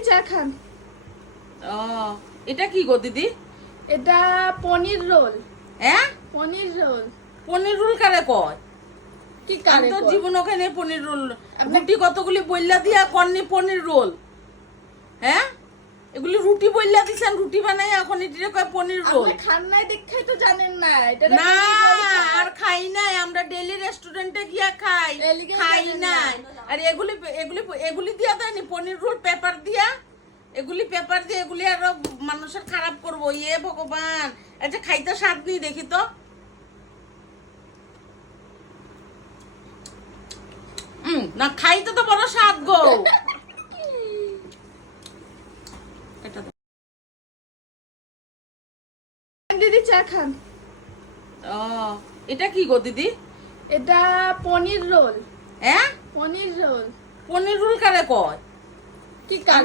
চা খান। ও এটা কি গো দিদি? এটা পনির রোল। হ্যাঁ, পনির রোল। পনির রোল কারে কয়? কি আমি কারে তো কয়? জীবন ওখানে পনির রোল আপনি- রুটি কতগুলি বইলা দিয়া কর্নি পনির রোল। হ্যাঁ, এগুলি রুটি বইলা দিছেন, রুটি বানাই এখন এটিরে কয় পনির রোল। আপনি খান নাই দেখাই তো জানেন না এটা না আর খাই নাই, আমরা ডেইলি রেস্টুরেন্টে গিয়া খাই, এলিগে খাই জানেন নাই। না। আর এগুলি এগুলি এগুলি দিয়া দেয়নি পনির রোল পেপার দিয়া, এগুলি পেপার দিয়ে এগুলি আরো মানুষের খারাপ করবো। ইয়ে ভগবান, আচ্ছা খাইতে স্বাদ নেই দেখি তো। না খাইতে তো বড় স্বাদ গো। এটা দাও। দিদি চা খান। ও এটা কি গো দিদি? এটা পনির রোল। হ্যাঁ, পনির রোল। পনির রোল কারে কয়? কি কারে